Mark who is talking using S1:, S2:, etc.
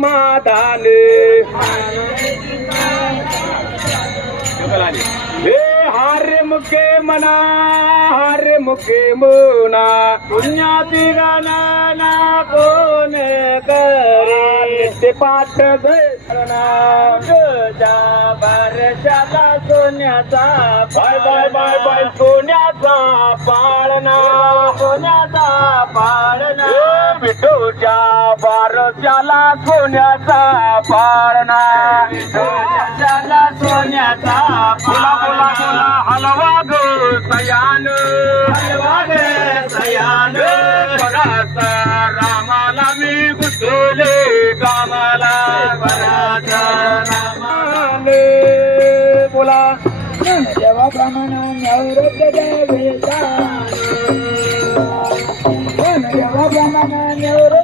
S1: समाधान हे हारे मुके मना हारे मुके मोना। पुण्याची गणना कोण करे? ते पाठ वर्षाला सोन्याचा बाय बाय बाय बाय सोन्याचा पाळणा. सोन्याचा विठूच्या आरशाला सोन्याचा पाळणा आरशाला सोन्याचा बोला बोला बोला हलवा गो सयान. हलवा गे सयान. रामाला मी घुसले कामाला बराचा रामाले. बोला. देवाप्रमाणे नवरत देवेता देवाप्रमाणे नवरत